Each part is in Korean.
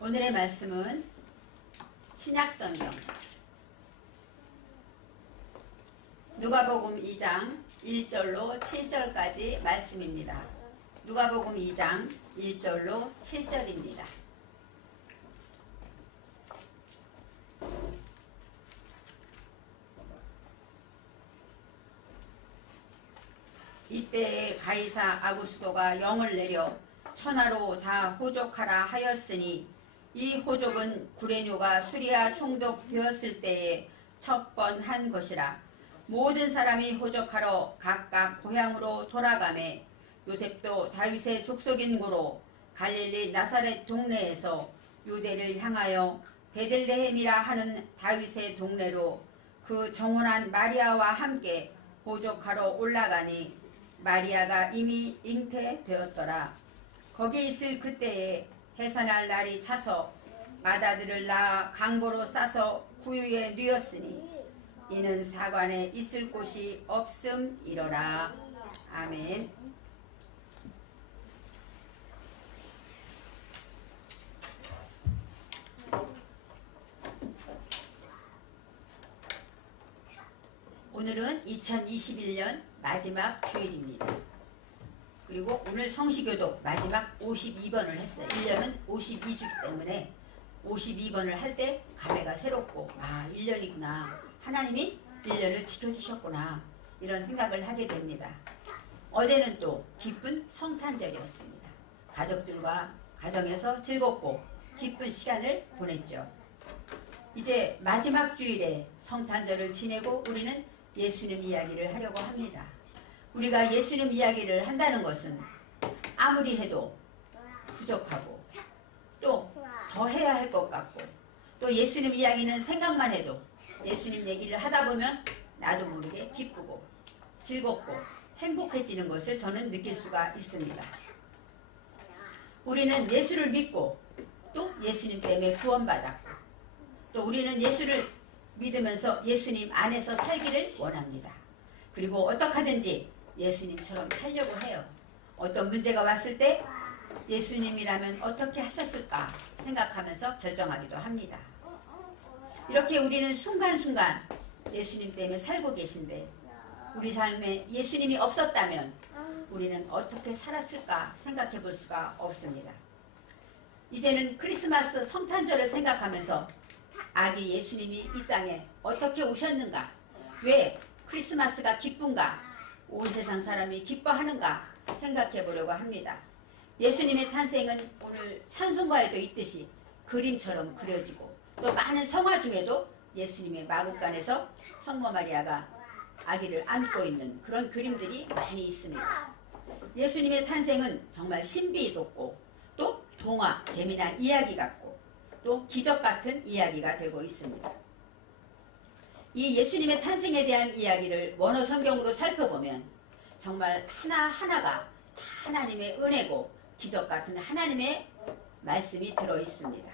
오늘의 말씀은 신약성경 누가복음 2장 1절로 7절까지 말씀입니다. 누가복음 2장 1절로 7절입니다. 이때에 가이사 아구스도가 영을 내려 천하로 다 호족하라 하였으니 이 호족은 구레뇨가 수리아 총독되었을 때에 첫 번 한 것이라. 모든 사람이 호족하러 각각 고향으로 돌아가매 요셉도 다윗의 족속인 고로 갈릴리 나사렛 동네에서 유대를 향하여 베들레헴이라 하는 다윗의 동네로 그 정혼한 마리아와 함께 호족하러 올라가니 마리아가 이미 잉태되었더라. 거기 있을 그때에 해산할 날이 차서 맏아들을 낳아 강보로 싸서 구유에 뉘었으니 이는 사관에 있을 곳이 없음이러라. 아멘. 오늘은 2021년 마지막 주일입니다. 그리고 오늘 성시교도 마지막 52번을 했어요. 1년은 52주기 때문에 52번을 할 때 감회가 새롭고 1년이구나. 하나님이 1년을 지켜주셨구나. 이런 생각을 하게 됩니다. 어제는 또 기쁜 성탄절이었습니다. 가족들과 가정에서 즐겁고 기쁜 시간을 보냈죠. 이제 마지막 주일에 성탄절을 지내고 우리는 예수님 이야기를 하려고 합니다. 우리가 예수님 이야기를 한다는 것은 아무리 해도 부족하고 또 더 해야 할 것 같고 또 예수님 이야기는 생각만 해도 예수님 얘기를 하다 보면 나도 모르게 기쁘고 즐겁고 행복해지는 것을 저는 느낄 수가 있습니다. 우리는 예수를 믿고 또 예수님 때문에 구원받았고 또 우리는 예수를 믿으면서 예수님 안에서 살기를 원합니다. 그리고 어떻게 하든지 예수님처럼 살려고 해요. 어떤 문제가 왔을 때 예수님이라면 어떻게 하셨을까 생각하면서 결정하기도 합니다. 이렇게 우리는 순간순간 예수님 때문에 살고 계신데 우리 삶에 예수님이 없었다면 우리는 어떻게 살았을까 생각해 볼 수가 없습니다. 이제는 크리스마스 성탄절을 생각하면서 아기 예수님이 이 땅에 어떻게 오셨는가, 왜 크리스마스가 기쁜가, 온 세상 사람이 기뻐하는가 생각해 보려고 합니다. 예수님의 탄생은 오늘 찬송가에도 있듯이 그림처럼 그려지고 또 많은 성화 중에도 예수님의 마국간에서 성모 마리아가 아기를 안고 있는 그런 그림들이 많이 있습니다. 예수님의 탄생은 정말 신비 돋고 또 동화, 재미난 이야기 같고 또 기적 같은 이야기가 되고 있습니다. 이 예수님의 탄생에 대한 이야기를 원어 성경으로 살펴보면 정말 하나하나가 다 하나님의 은혜고 기적 같은 하나님의 말씀이 들어 있습니다.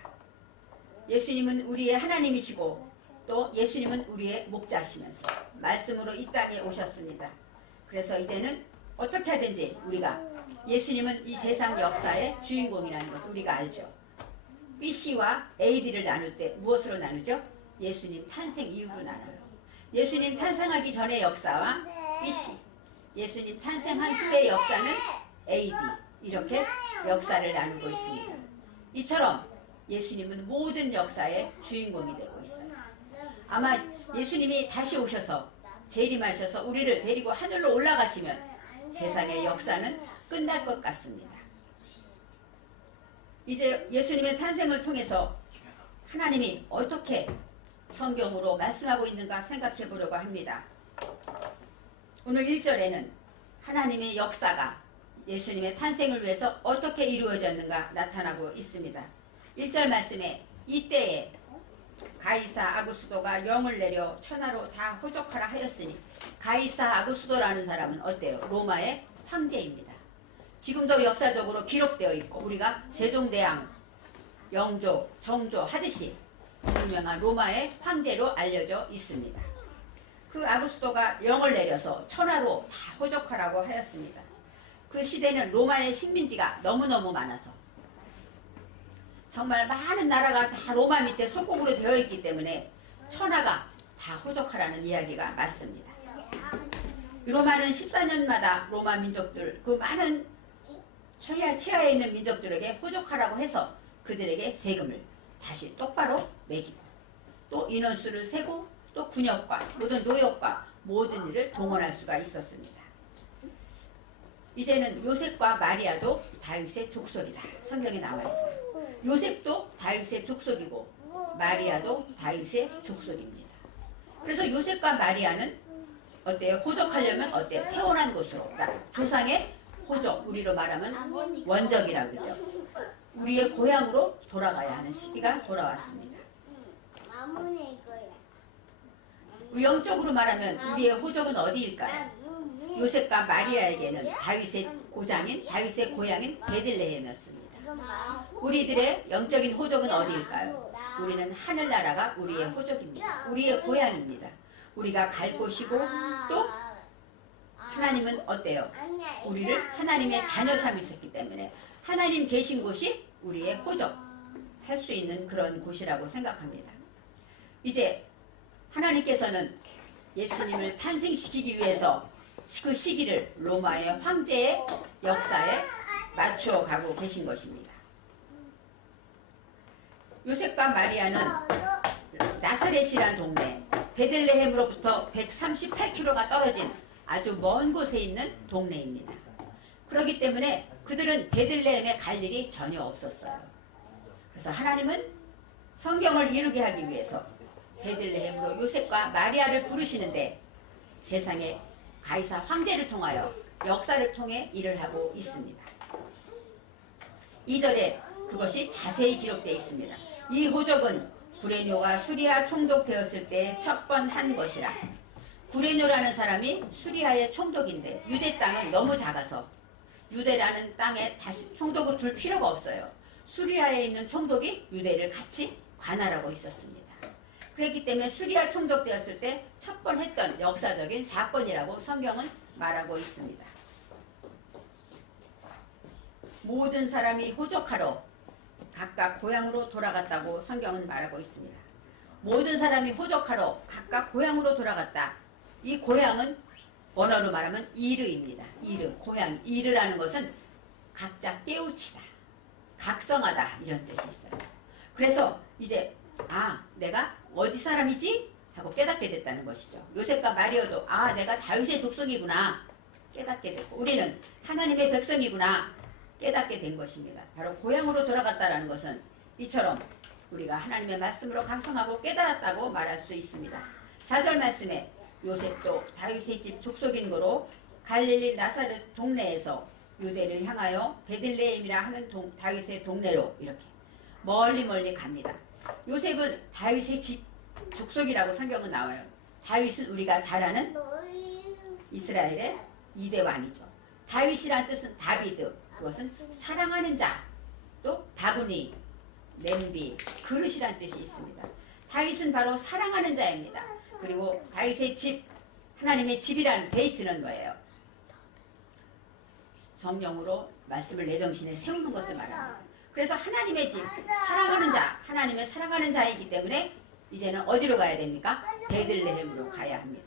예수님은 우리의 하나님이시고 또 예수님은 우리의 목자시면서 말씀으로 이 땅에 오셨습니다. 그래서 이제는 어떻게 하든지 우리가 예수님은 이 세상 역사의 주인공이라는 것을 우리가 알죠. BC와 AD를 나눌 때 무엇으로 나누죠? 예수님 탄생 이후로 나눠요. 예수님 탄생하기 전의 역사와 BC, 예수님 탄생한 후의 역사는 AD, 이렇게 역사를 나누고 있습니다. 이처럼 예수님은 모든 역사의 주인공이 되고 있어요. 아마 예수님이 다시 오셔서 재림하셔서 우리를 데리고 하늘로 올라가시면 세상의 역사는 끝날 것 같습니다. 이제 예수님의 탄생을 통해서 하나님이 어떻게 성경으로 말씀하고 있는가 생각해 보려고 합니다. 오늘 1절에는 하나님의 역사가 예수님의 탄생을 위해서 어떻게 이루어졌는가 나타나고 있습니다. 1절 말씀에 이때에 가이사 아구스도가 영을 내려 천하로 다 호족하라 하였으니, 가이사 아구스도라는 사람은 어때요? 로마의 황제입니다. 지금도 역사적으로 기록되어 있고 우리가 세종대왕 영조, 정조 하듯이 유명한 로마의 황제로 알려져 있습니다. 그 아구스도가 영을 내려서 천하로 다 호족하라고 하였습니다. 그 시대는 로마의 식민지가 너무너무 많아서 정말 많은 나라가 다 로마 밑에 속국으로 되어 있기 때문에 천하가 다 호족하라는 이야기가 맞습니다. 로마는 14년마다 로마 민족들, 그 많은 치하에 있는 민족들에게 호족하라고 해서 그들에게 세금을 다시 똑바로 매기고 또 인원수를 세고 또 군역과 모든 노역과 모든 일을 동원할 수가 있었습니다. 이제는 요셉과 마리아도 다윗의 족속이다. 성경에 나와 있어요. 요셉도 다윗의 족속이고 마리아도 다윗의 족속입니다. 그래서 요셉과 마리아는 어때요? 호족하려면 어때요? 태어난 곳으로, 조상의 호족, 우리로 말하면 원적이라고 그러죠. 우리의 고향으로 돌아가야 하는 시기가 돌아왔습니다. 영적으로 말하면 우리의 호족은 어디일까요? 요셉과 마리아에게는 다윗의 고장인, 다윗의 고향인 베들레헴이었습니다. 우리들의 영적인 호족은 어디일까요? 우리는 하늘나라가 우리의 호족입니다. 우리의 고향입니다. 우리가 갈 곳이고 또 하나님은 어때요? 우리를 하나님의 자녀 삼으셨기 때문에 하나님 계신 곳이 우리의 호족 할 수 있는 그런 곳이라고 생각합니다. 이제 하나님께서는 예수님을 탄생시키기 위해서 그 시기를 로마의 황제의 역사에 맞추어 가고 계신 것입니다. 요셉과 마리아는 나사렛이란 동네, 베들레헴으로부터 138km가 떨어진 아주 먼 곳에 있는 동네입니다. 그렇기 때문에 그들은 베들레헴에 갈 일이 전혀 없었어요. 그래서 하나님은 성경을 이루게 하기 위해서 베들레헴으로 요셉과 마리아를 부르시는데 세상에 가이사 황제를 통하여 역사를 통해 일을 하고 있습니다. 2절에 그것이 자세히 기록되어 있습니다. 이 호족은 구레뇨가 수리아 총독되었을 때 첫 번 한 것이라. 구레뇨라는 사람이 수리아의 총독인데 유대 땅은 너무 작아서 유대라는 땅에 다시 총독을 둘 필요가 없어요. 수리아에 있는 총독이 유대를 같이 관할하고 있었습니다. 그렇기 때문에 수리아 총독되었을 때 첫 번 했던 역사적인 사건이라고 성경은 말하고 있습니다. 모든 사람이 호족하러 각각 고향으로 돌아갔다고 성경은 말하고 있습니다. 모든 사람이 호족하러 각각 고향으로 돌아갔다. 이 고향은 원어로 말하면 이르입니다. 이르, 고향. 이르라는 것은 각자 깨우치다, 각성하다 이런 뜻이 있어요. 그래서 이제 내가 어디 사람이지? 하고 깨닫게 됐다는 것이죠. 요셉과 마리아도 내가 다윗의 족속이구나 깨닫게 됐고 우리는 하나님의 백성이구나 깨닫게 된 것입니다. 바로 고향으로 돌아갔다는 것은 이처럼 우리가 하나님의 말씀으로 각성하고 깨달았다고 말할 수 있습니다. 4절 말씀에 요셉도 다윗의 집 족속인 거로 갈릴리 나사렛 동네에서 유대를 향하여 베들레헴이라 하는 다윗의 동네로 이렇게 멀리 갑니다. 요셉은 다윗의 집 족속이라고 성경은 나와요. 다윗은 우리가 잘 아는 이스라엘의 2대 왕이죠. 다윗이란 뜻은 다비드, 그것은 사랑하는 자, 또 바구니, 냄비, 그릇이란 뜻이 있습니다. 다윗은 바로 사랑하는 자입니다. 그리고 다윗의 집, 하나님의 집이라는 베이트는 뭐예요? 성령으로 말씀을 내 정신에 세우는 것을 말합니다. 그래서 하나님의 집, 사랑하는 자, 하나님의 사랑하는 자이기 때문에 이제는 어디로 가야 됩니까? 베들레헴으로 가야 합니다.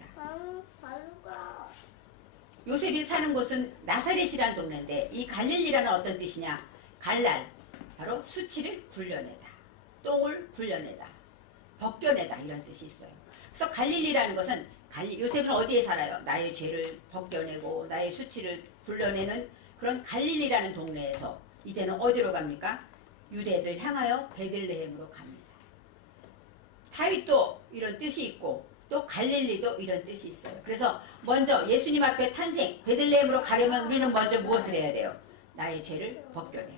요셉이 사는 곳은 나사렛이라는 동네인데 이 갈릴리라는 어떤 뜻이냐? 갈랄, 바로 수치를 굴려내다, 똥을 굴려내다, 벗겨내다 이런 뜻이 있어요. 그래서 갈릴리라는 것은 요셉은 어디에 살아요? 나의 죄를 벗겨내고 나의 수치를 굴려내는 그런 갈릴리라는 동네에서 이제는 어디로 갑니까? 유대를 향하여 베들레헴으로 갑니다. 다윗도 이런 뜻이 있고 또 갈릴리도 이런 뜻이 있어요. 그래서 먼저 예수님 앞에 탄생 베들레헴으로 가려면 우리는 먼저 무엇을 해야 돼요? 나의 죄를 벗겨내고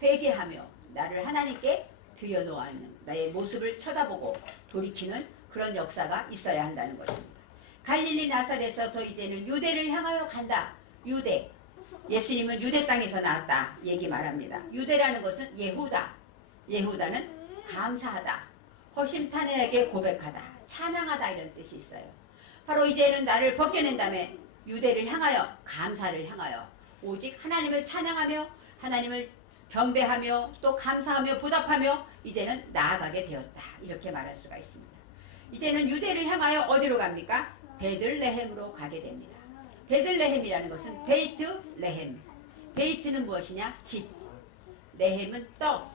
회개하며 나를 하나님께 들여놓는 나의 모습을 쳐다보고 돌이키는 그런 역사가 있어야 한다는 것입니다. 갈릴리 나사렛에서 이제는 유대를 향하여 간다. 유대, 예수님은 유대 땅에서 나왔다 얘기 말합니다. 유대라는 것은 예후다, 예후다는 감사하다, 허심탄회하게 고백하다, 찬양하다 이런 뜻이 있어요. 바로 이제는 나를 벗겨낸 다음에 유대를 향하여 감사를 향하여 오직 하나님을 찬양하며 하나님을 경배하며 또 감사하며 보답하며 이제는 나아가게 되었다. 이렇게 말할 수가 있습니다. 이제는 유대를 향하여 어디로 갑니까? 베들레헴으로 가게 됩니다. 베들레헴이라는 것은 베이트 레헴. 베이트는 무엇이냐? 집. 레헴은 떡,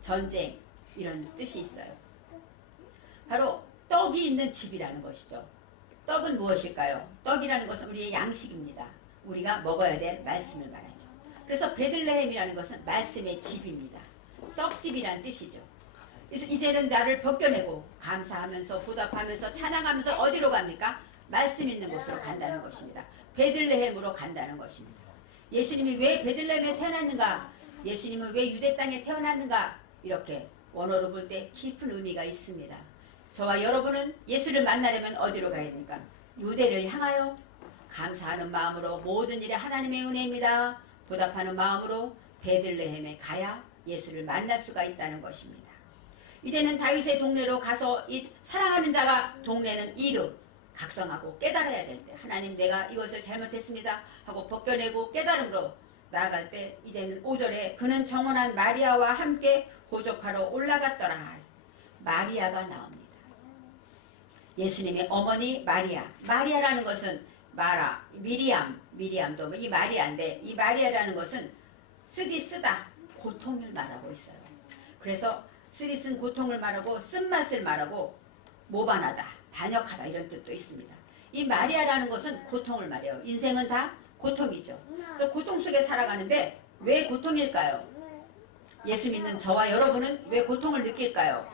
전쟁 이런 뜻이 있어요. 바로 떡이 있는 집이라는 것이죠. 떡은 무엇일까요? 떡이라는 것은 우리의 양식입니다. 우리가 먹어야 될 말씀을 말하죠. 그래서 베들레헴이라는 것은 말씀의 집입니다. 떡집이란 뜻이죠. 그래서 이제는 나를 벗겨내고 감사하면서 보답하면서 찬양하면서 어디로 갑니까? 말씀 있는 곳으로 간다는 것입니다. 베들레헴으로 간다는 것입니다. 예수님이 왜 베들레헴에 태어났는가? 예수님은 왜 유대 땅에 태어났는가? 이렇게 원어로 볼 때 깊은 의미가 있습니다. 저와 여러분은 예수를 만나려면 어디로 가야 됩니까? 유대를 향하여 감사하는 마음으로 모든 일에 하나님의 은혜입니다. 보답하는 마음으로 베들레헴에 가야 예수를 만날 수가 있다는 것입니다. 이제는 다윗의 동네로 가서 이 사랑하는 자가 동네는 이름 각성하고 깨달아야 될 때 하나님 내가 이것을 잘못했습니다 하고 벗겨내고 깨달음으로 나아갈 때 이제는 5절에 그는 정원한 마리아와 함께 호적하러 올라갔더라. 마리아가 나옵니다. 예수님의 어머니 마리아. 마리아라는 것은 미리암도 이 마리아인데 이 마리아라는 것은 쓰다 고통을 말하고 있어요. 그래서 쓰디쓴 고통을 말하고 쓴맛을 말하고 모반하다, 반역하다 이런 뜻도 있습니다. 이 마리아라는 것은 고통을 말해요. 인생은 다 고통이죠. 그래서 고통 속에 살아가는데 왜 고통일까요? 예수 믿는 저와 여러분은 왜 고통을 느낄까요?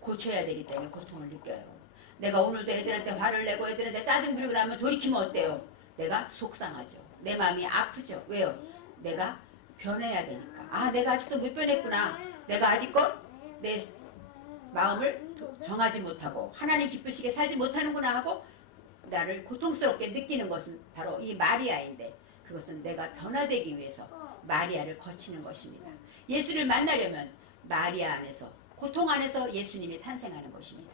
고쳐야 되기 때문에 고통을 느껴요. 내가 오늘도 애들한테 화를 내고 애들한테 짜증 부리고 나면 돌이키면 어때요? 내가 속상하죠. 내 마음이 아프죠. 왜요? 내가 변해야 되니까. 아, 내가 아직도 못 변했구나. 내가 아직껏 내 마음을 정하지 못하고 하나님 기쁘시게 살지 못하는구나 하고 나를 고통스럽게 느끼는 것은 바로 이 마리아인데 그것은 내가 변화되기 위해서 마리아를 거치는 것입니다. 예수를 만나려면 마리아 안에서 고통 안에서 예수님이 탄생하는 것입니다.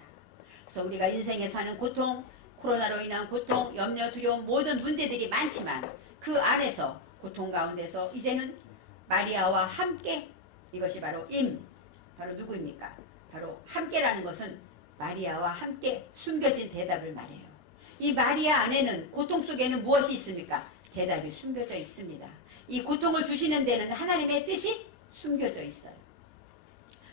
그래서 우리가 인생에 사는 고통, 코로나로 인한 고통, 염려, 두려움 모든 문제들이 많지만 그 안에서 고통 가운데서 이제는 마리아와 함께 이것이 바로 바로 누구입니까? 바로 함께라는 것은 마리아와 함께 숨겨진 대답을 말해요. 이 마리아 안에는 고통 속에는 무엇이 있습니까? 대답이 숨겨져 있습니다. 이 고통을 주시는 데는 하나님의 뜻이 숨겨져 있어요.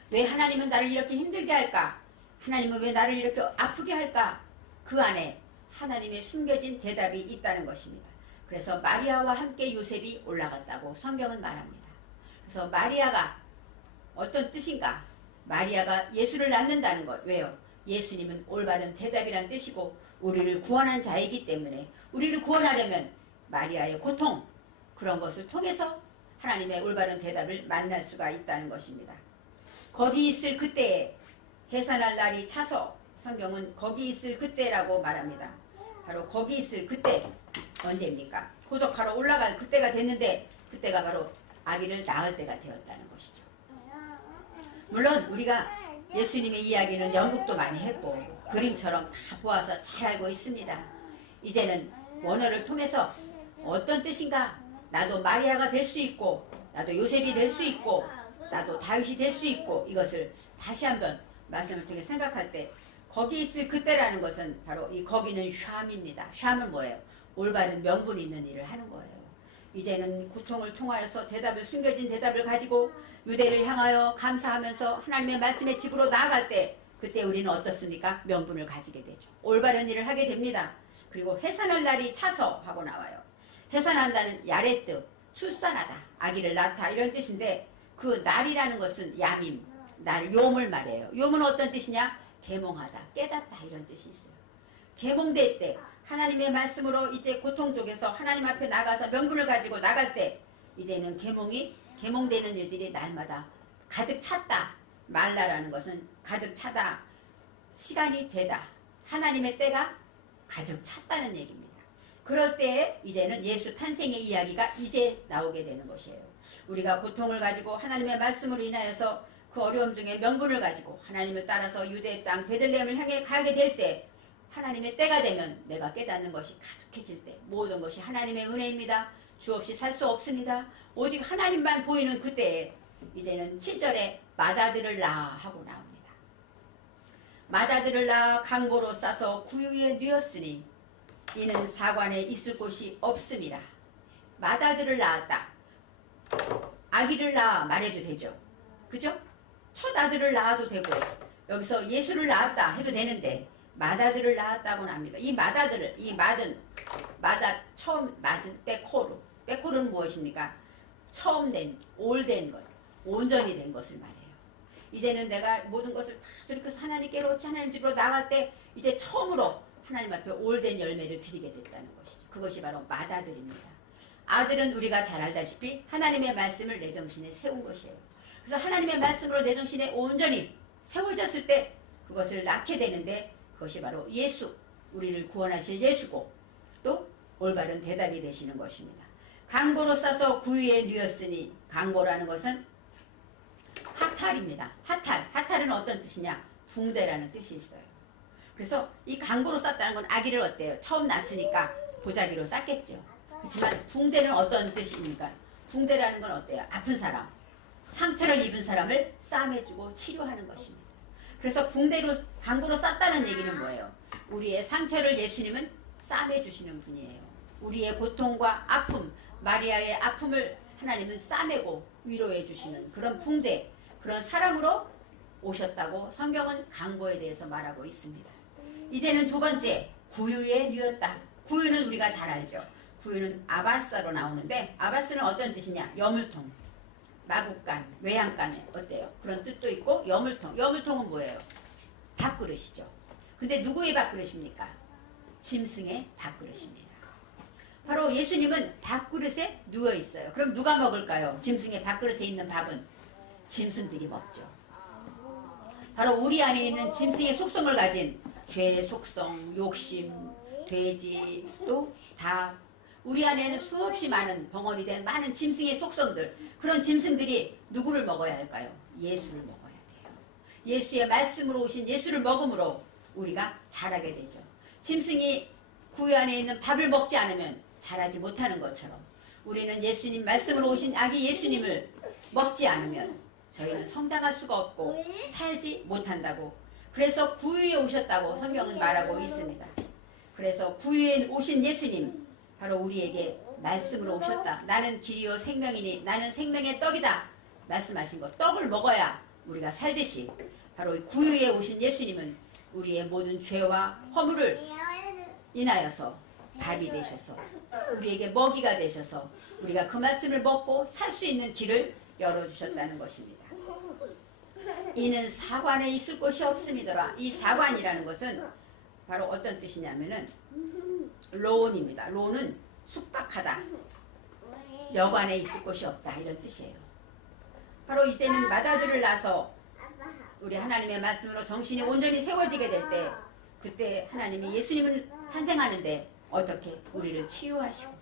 왜 하나님은 나를 이렇게 힘들게 할까? 하나님은 왜 나를 이렇게 아프게 할까? 그 안에 하나님의 숨겨진 대답이 있다는 것입니다. 그래서 마리아와 함께 요셉이 올라갔다고 성경은 말합니다. 그래서 마리아가 어떤 뜻인가? 마리아가 예수를 낳는다는 것. 왜요? 예수님은 올바른 대답이란 뜻이고 우리를 구원한 자이기 때문에 우리를 구원하려면 마리아의 고통 그런 것을 통해서 하나님의 올바른 대답을 만날 수가 있다는 것입니다. 거기 있을 그때에 해산할 날이 차서 성경은 거기 있을 그때라고 말합니다. 바로 거기 있을 그때 언제입니까? 호적하러 올라갈 그때가 됐는데 그때가 바로 아기를 낳을 때가 되었다는 것이죠. 물론 우리가 예수님의 이야기는 연극도 많이 했고 그림처럼 다 보아서 잘 알고 있습니다. 이제는 원어를 통해서 어떤 뜻인가? 나도 마리아가 될 수 있고 나도 요셉이 될 수 있고 나도 다윗이 될 수 있고 이것을 다시 한번 말씀을 통해 생각할 때 거기 있을 그때라는 것은 바로 이 거기는 샴입니다. 샴은 뭐예요? 올바른 명분이 있는 일을 하는 거예요. 이제는 고통을 통하여서 숨겨진 대답을 가지고 유대를 향하여 감사하면서 하나님의 말씀의 집으로 나아갈 때 그때 우리는 어떻습니까? 명분을 가지게 되죠. 올바른 일을 하게 됩니다. 그리고 해산할 날이 차서 하고 나와요. 해산한다는 야레트, 출산하다, 아기를 낳다 이런 뜻인데 그 날이라는 것은 야밈, 요음을 말해요. 요음은 어떤 뜻이냐? 계몽하다, 깨닫다 이런 뜻이 있어요. 계몽될 때 하나님의 말씀으로 이제 고통 속에서 하나님 앞에 나가서 명분을 가지고 나갈 때 이제는 계몽되는 일들이 날마다 가득 찼다. 말라라는 것은 가득 차다. 시간이 되다. 하나님의 때가 가득 찼다는 얘기입니다. 그럴 때 이제는 예수 탄생의 이야기가 이제 나오게 되는 것이에요. 우리가 고통을 가지고 하나님의 말씀으로 인하여서 그 어려움 중에 명분을 가지고 하나님을 따라서 유대 땅 베들레헴을 향해 가게 될 때 하나님의 때가 되면 내가 깨닫는 것이 가득해질 때 모든 것이 하나님의 은혜입니다. 주 없이 살 수 없습니다. 오직 하나님만 보이는 그때에 이제는 7절에 맏아들을 낳아 하고 나옵니다. 맏아들을 낳아 강보로 싸서 구유에 뉘었으니 이는 사관에 있을 곳이 없음이라. 맏아들을 낳았다. 아기를 낳아 말해도 되죠. 그죠? 첫 아들을 낳아도 되고 여기서 예수를 낳았다 해도 되는데 맏아들을 낳았다고는 합니다. 이 맏아들을, 이 맏은 처음 맏은 빼코르. 빼코르는 무엇입니까? 처음 된, 올된 것, 온전히 된 것을 말해요. 이제는 내가 모든 것을 다 돌이켜서 하나님께로 하나님 집으로 나갈 때 이제 처음으로 하나님 앞에 올된 열매를 드리게 됐다는 것이죠. 그것이 바로 맏아들입니다. 아들은 우리가 잘 알다시피 하나님의 말씀을 내 정신에 세운 것이에요. 그래서 하나님의 말씀으로 내 정신에 온전히 세워졌을 때 그것을 낳게 되는데 그것이 바로 예수, 우리를 구원하실 예수고 또 올바른 대답이 되시는 것입니다. 강보로 싸서 구유에 뉘었으니 강보라는 것은 하탈입니다. 하탈은 어떤 뜻이냐? 붕대라는 뜻이 있어요. 그래서 이 강보로 쌌다는 건 아기를 어때요? 처음 낳았으니까 보자기로 쌌겠죠. 그렇지만 붕대는 어떤 뜻입니까? 붕대라는 건 어때요? 아픈 사람, 상처를 입은 사람을 싸매주고 치료하는 것입니다. 그래서 붕대로 강보로 쌌다는 얘기는 뭐예요? 우리의 상처를 예수님은 싸매주시는 분이에요. 우리의 고통과 아픔, 마리아의 아픔을 하나님은 싸매고 위로해 주시는 그런 붕대, 그런 사람으로 오셨다고 성경은 강보에 대해서 말하고 있습니다. 이제는 두 번째, 구유에 뉘었다. 구유는 우리가 잘 알죠. 구유는 아바사로 나오는데 아바스는 어떤 뜻이냐? 여물통, 마국간, 외양간 어때요? 그런 뜻도 있고 여물통. 여물통은 뭐예요? 밥그릇이죠. 근데 누구의 밥그릇입니까? 짐승의 밥그릇입니다. 바로 예수님은 밥그릇에 누워 있어요. 그럼 누가 먹을까요? 짐승의 밥그릇에 있는 밥은 짐승들이 먹죠. 바로 우리 안에 있는 짐승의 속성을 가진 죄의 속성, 욕심, 돼지, 또 닭, 우리 안에는 수없이 많은 벙어리 된 많은 짐승의 속성들, 그런 짐승들이 누구를 먹어야 할까요? 예수를 먹어야 돼요. 예수의 말씀으로 오신 예수를 먹음으로 우리가 자라게 되죠. 짐승이 구유 안에 있는 밥을 먹지 않으면 자라지 못하는 것처럼 우리는 예수님 말씀으로 오신 아기 예수님을 먹지 않으면 저희는 성장할 수가 없고 살지 못한다고, 그래서 구유에 오셨다고 성경은 말하고 있습니다. 그래서 구유에 오신 예수님, 바로 우리에게 말씀으로 오셨다. 나는 길이요 생명이니 나는 생명의 떡이다 말씀하신 것, 떡을 먹어야 우리가 살듯이 바로 구유에 오신 예수님은 우리의 모든 죄와 허물을 인하여서 밥이 되셔서 우리에게 먹이가 되셔서 우리가 그 말씀을 먹고 살 수 있는 길을 열어주셨다는 것입니다. 이는 사관에 있을 곳이 없음이더라. 이 사관이라는 것은 바로 어떤 뜻이냐면은 로온입니다. 로는 숙박하다, 여관에 있을 곳이 없다, 이런 뜻이에요. 바로 이제는 맏아들을 낳아서 우리 하나님의 말씀으로 정신이 온전히 세워지게 될 때, 그때 하나님이 예수님을 탄생하는데 어떻게 우리를 치유하시고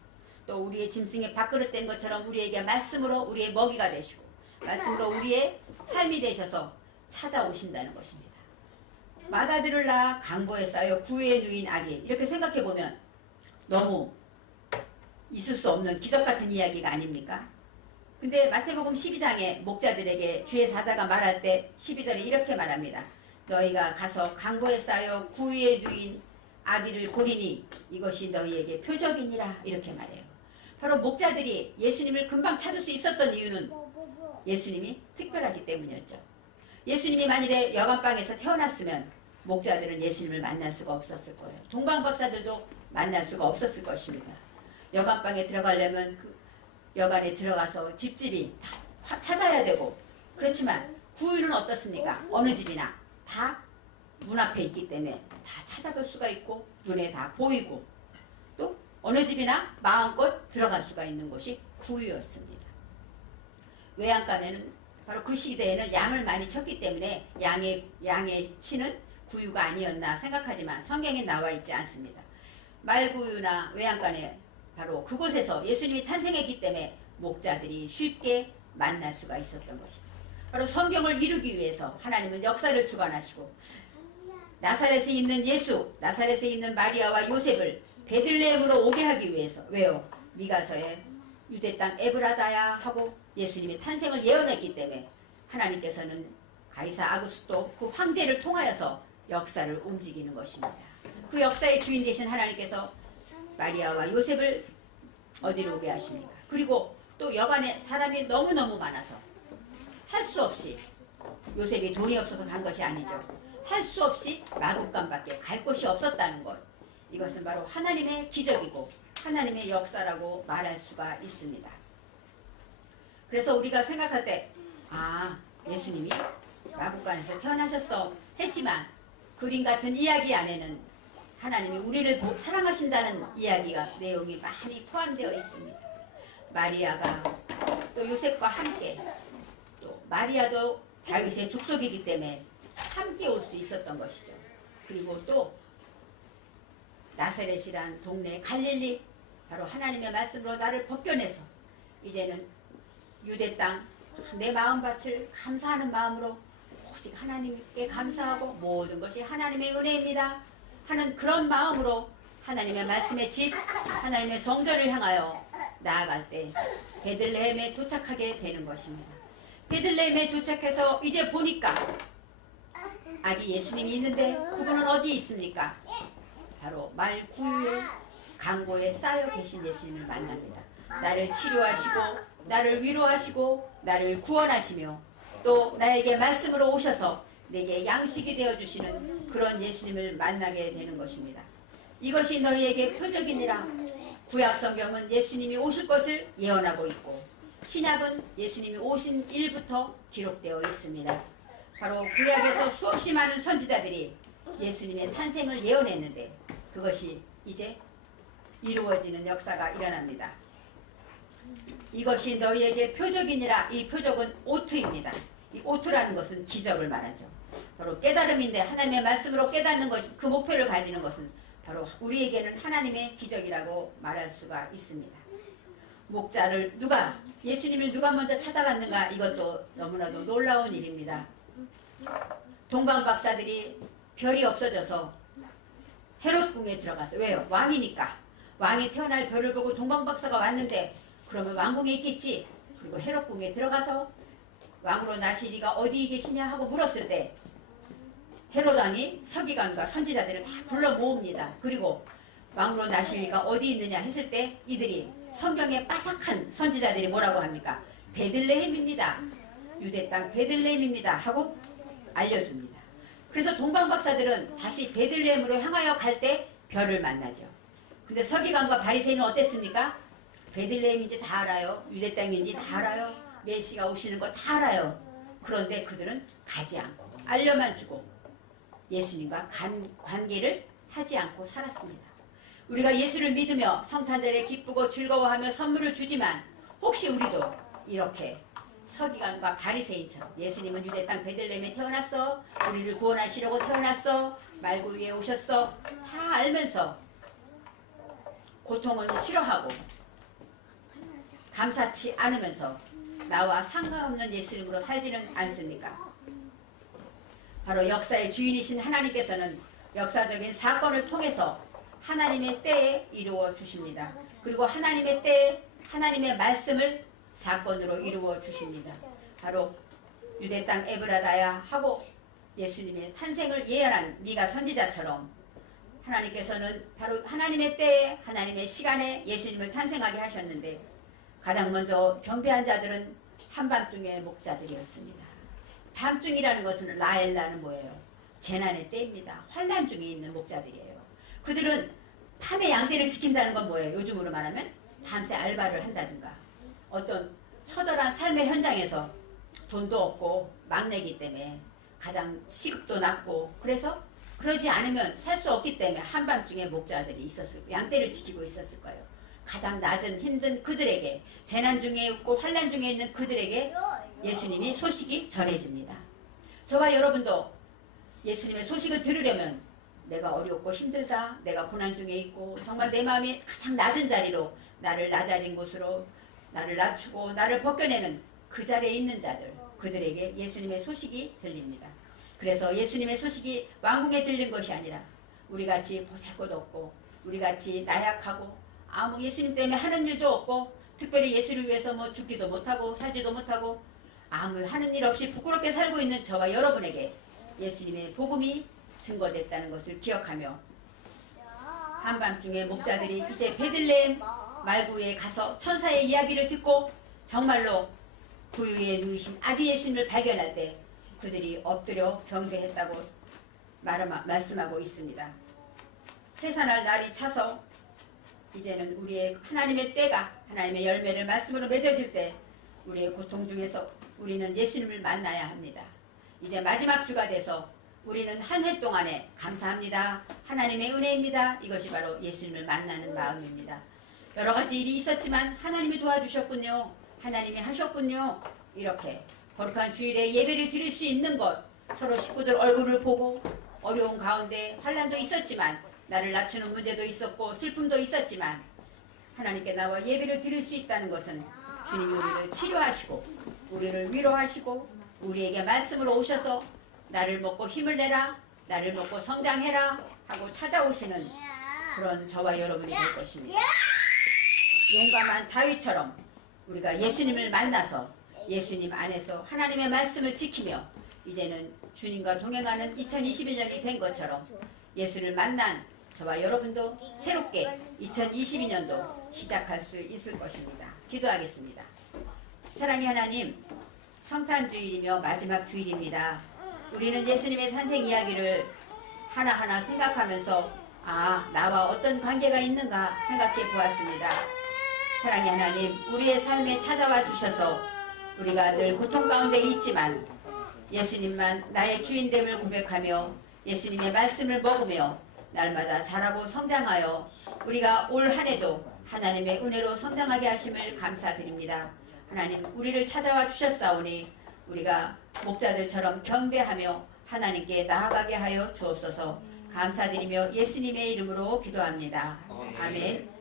또 우리의 짐승의 밥그릇 된 것처럼 우리에게 말씀으로 우리의 먹이가 되시고 말씀으로 우리의 삶이 되셔서 찾아오신다는 것입니다. 맏아들을 낳아 강보에 쌓여 구유에 누인 아기, 이렇게 생각해보면 너무 있을 수 없는 기적같은 이야기가 아닙니까? 근데 마태복음 12장에 목자들에게 주의 사자가 말할 때 12절에 이렇게 말합니다. 너희가 가서 강보에 쌓여 구유에 누인 아기를 보리니 이것이 너희에게 표적이니라, 이렇게 말해요. 바로 목자들이 예수님을 금방 찾을 수 있었던 이유는 예수님이 특별하기 때문이었죠. 예수님이 만일에 여관방에서 태어났으면 목자들은 예수님을 만날 수가 없었을 거예요. 동방박사들도 만날 수가 없었을 것입니다. 여관방에 들어가려면 그 여관에 들어가서 집집이 다 찾아야 되고, 그렇지만 구유는 어떻습니까? 어느 집이나 다 문 앞에 있기 때문에 다 찾아볼 수가 있고 눈에 다 보이고 또 어느 집이나 마음껏 들어갈 수가 있는 곳이 구유였습니다. 외양간에는 바로 그 시대에는 양을 많이 쳤기 때문에 양의 치는 구유가 아니었나 생각하지만 성경에 나와 있지 않습니다. 말구유나 외양간에 바로 그곳에서 예수님이 탄생했기 때문에 목자들이 쉽게 만날 수가 있었던 것이죠. 바로 성경을 이루기 위해서 하나님은 역사를 주관하시고 나사렛에 있는 예수, 나사렛에 있는 마리아와 요셉을 베들레헴으로 오게 하기 위해서, 왜요? 미가서에 유대 땅 에브라다야 하고 예수님의 탄생을 예언했기 때문에 하나님께서는 가이사 아구스토 그 황제를 통하여서 역사를 움직이는 것입니다. 그 역사의 주인 되신 하나님께서 마리아와 요셉을 어디로 오게 하십니까? 그리고 또 여간에 사람이 너무너무 많아서 할 수 없이, 요셉이 돈이 없어서 간 것이 아니죠. 할 수 없이 마국간밖에 갈 곳이 없었다는 것, 이것은 바로 하나님의 기적이고 하나님의 역사라고 말할 수가 있습니다. 그래서 우리가 생각할 때 예수님이 마국간에서 태어나셨어 했지만 그림 같은 이야기 안에는 하나님이 우리를 사랑하신다는 이야기가 내용이 많이 포함되어 있습니다. 마리아가 또 요셉과 함께, 또 마리아도 다윗의 족속이기 때문에 함께 올 수 있었던 것이죠. 그리고 또 나사렛이란 동네 갈릴리, 바로 하나님의 말씀으로 나를 벗겨내서 이제는 유대 땅 내 마음밭을 감사하는 마음으로 오직 하나님께 감사하고 모든 것이 하나님의 은혜입니다 하는 그런 마음으로 하나님의 말씀의 집, 하나님의 성전을 향하여 나아갈 때 베들레헴에 도착하게 되는 것입니다. 베들레헴에 도착해서 이제 보니까 아기 예수님이 있는데 그분은 어디 있습니까? 바로 말 구유에 강고에 쌓여 계신 예수님을 만납니다. 나를 치료하시고 나를 위로하시고 나를 구원하시며 또 나에게 말씀으로 오셔서 내게 양식이 되어주시는 그런 예수님을 만나게 되는 것입니다. 이것이 너희에게 표적이니라. 구약성경은 예수님이 오실 것을 예언하고 있고 신약은 예수님이 오신 일부터 기록되어 있습니다. 바로 구약에서 수없이 많은 선지자들이 예수님의 탄생을 예언했는데 그것이 이제 이루어지는 역사가 일어납니다. 이것이 너희에게 표적이니라. 이 표적은 오트입니다. 이 오트라는 것은 기적을 말하죠. 바로 깨달음인데 하나님의 말씀으로 깨닫는 것이, 그 목표를 가지는 것은 바로 우리에게는 하나님의 기적이라고 말할 수가 있습니다. 목자를 예수님을 누가 먼저 찾아갔는가? 이것도 너무나도 놀라운 일입니다. 동방박사들이 별이 없어져서 헤롯궁에 들어갔어요. 왜요? 왕이니까. 왕이 태어날 별을 보고 동방박사가 왔는데 그러면 왕궁에 있겠지. 그리고 헤롯궁에 들어가서 왕으로 나시리가 어디 계시냐 하고 물었을 때 헤롯 왕이 서기관과 선지자들을 다 불러 모읍니다. 그리고 왕으로 나시리가 어디 있느냐 했을 때 이들이 성경에 빠삭한 선지자들이 뭐라고 합니까? 베들레헴입니다. 유대 땅 베들레헴입니다 하고 알려줍니다. 그래서 동방박사들은 다시 베들레헴으로 향하여 갈 때 별을 만나죠. 근데 서기관과 바리새인은 어땠습니까? 베들레헴인지 다 알아요. 유대 땅인지 다 알아요. 메시가 오시는 거 다 알아요. 그런데 그들은 가지 않고 알려만 주고 예수님과 관계를 하지 않고 살았습니다. 우리가 예수를 믿으며 성탄절에 기쁘고 즐거워하며 선물을 주지만 혹시 우리도 이렇게 서기관과 바리새인처럼 예수님은 유대 땅 베들레헴에 태어났어, 우리를 구원하시려고 태어났어, 말구 위에 오셨어, 다 알면서 고통은 싫어하고 감사치 않으면서 나와 상관없는 예수님으로 살지는 않습니까? 바로 역사의 주인이신 하나님께서는 역사적인 사건을 통해서 하나님의 때에 이루어 주십니다. 그리고 하나님의 때에 하나님의 말씀을 사건으로 이루어 주십니다. 바로 유대 땅 에브라다야 하고 예수님의 탄생을 예언한 미가 선지자처럼 하나님께서는 바로 하나님의 때에 하나님의 시간에 예수님을 탄생하게 하셨는데 가장 먼저 경배한 자들은 한밤중의 목자들이었습니다. 밤중이라는 것은 라엘라는 뭐예요? 재난의 때입니다. 환난 중에 있는 목자들이에요. 그들은 밤에 양떼를 지킨다는 건 뭐예요? 요즘으로 말하면 밤새 알바를 한다든가 어떤 처절한 삶의 현장에서 돈도 없고 막내기 때문에 가장 시급도 낮고 그래서 그러지 않으면 살 수 없기 때문에 한밤중에 목자들이 있었을 거예요. 양떼를 지키고 있었을 거예요. 가장 낮은 힘든 그들에게 재난 중에 있고 환난 중에 있는 그들에게 예수님이 소식이 전해집니다. 저와 여러분도 예수님의 소식을 들으려면 내가 어렵고 힘들다, 내가 고난 중에 있고 정말 내 마음이 가장 낮은 자리로 나를 낮아진 곳으로 나를 낮추고 나를 벗겨내는 그 자리에 있는 자들, 그들에게 예수님의 소식이 들립니다. 그래서 예수님의 소식이 왕궁에 들린 것이 아니라 우리같이 보잘 것 없고 우리같이 나약하고 아무 예수님 때문에 하는 일도 없고 특별히 예수를 위해서 뭐 죽기도 못하고 살지도 못하고 아무 하는 일 없이 부끄럽게 살고 있는 저와 여러분에게 예수님의 복음이 증거됐다는 것을 기억하며 한밤중에 목자들이 이제 베들레헴 말구에 가서 천사의 이야기를 듣고 정말로 구유에 누이신 아기 예수님을 발견할 때 그들이 엎드려 경배했다고 말씀하고 있습니다. 해산할 날이 차서 이제는 우리의 하나님의 때가 하나님의 열매를 말씀으로 맺어질 때 우리의 고통 중에서 우리는 예수님을 만나야 합니다. 이제 마지막 주가 돼서 우리는 한 해 동안에 감사합니다. 하나님의 은혜입니다. 이것이 바로 예수님을 만나는 마음입니다. 여러 가지 일이 있었지만 하나님이 도와주셨군요. 하나님이 하셨군요. 이렇게 거룩한 주일에 예배를 드릴 수 있는 것, 서로 식구들 얼굴을 보고 어려운 가운데 환난도 있었지만 나를 낮추는 문제도 있었고 슬픔도 있었지만 하나님께 나와 예배를 드릴 수 있다는 것은 주님이 우리를 치료하시고 우리를 위로하시고 우리에게 말씀으로 오셔서 나를 먹고 힘을 내라, 나를 먹고 성장해라 하고 찾아오시는 그런 저와 여러분이 될 것입니다. 용감한 다윗처럼 우리가 예수님을 만나서 예수님 안에서 하나님의 말씀을 지키며 이제는 주님과 동행하는 2021년이 된 것처럼 예수를 만난 저와 여러분도 새롭게 2022년도 시작할 수 있을 것입니다. 기도하겠습니다. 사랑의 하나님, 성탄주일이며 마지막 주일입니다. 우리는 예수님의 탄생 이야기를 하나하나 생각하면서 나와 어떤 관계가 있는가 생각해 보았습니다. 사랑의 하나님, 우리의 삶에 찾아와 주셔서 우리가 늘 고통 가운데 있지만 예수님만 나의 주인됨을 고백하며 예수님의 말씀을 먹으며 날마다 자라고 성장하여 우리가 올 한 해도 하나님의 은혜로 성장하게 하심을 감사드립니다. 하나님, 우리를 찾아와 주셨사오니 우리가 목자들처럼 경배하며 하나님께 나아가게 하여 주옵소서. 감사드리며 예수님의 이름으로 기도합니다. 아멘.